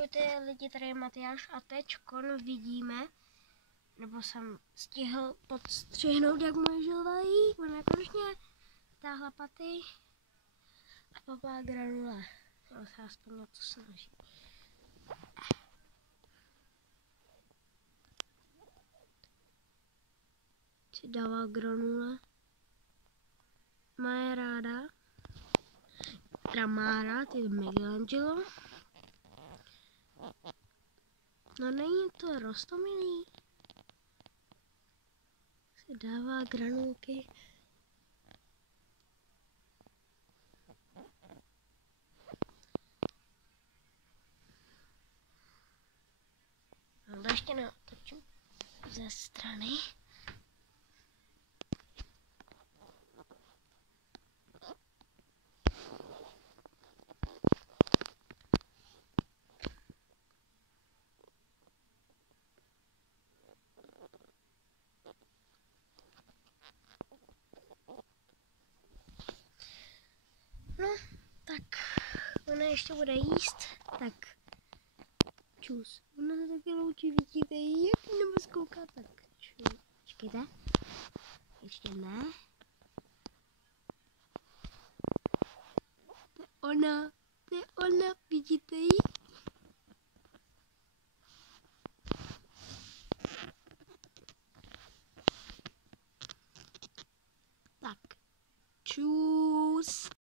Čujte lidi, tady je Matyáš a teďkon vidíme, nebo jsem stihl podstřihnout, jak moje žilvají. Ona konečně táhla paty a papá granule. No se aspoň na to snaží. Si dává granule. Má je ráda. Teda má rád, je to Michelangelo. No není to Roztomilý. Si dává granulky. No, ještě natočím ze strany. No, tak ona ještě bude jíst, tak čus. Ona se taky loučí, vidíte, jak nebo zkouká, tak čus. Počkejte, ještě ne. To je ona, vidíte ji?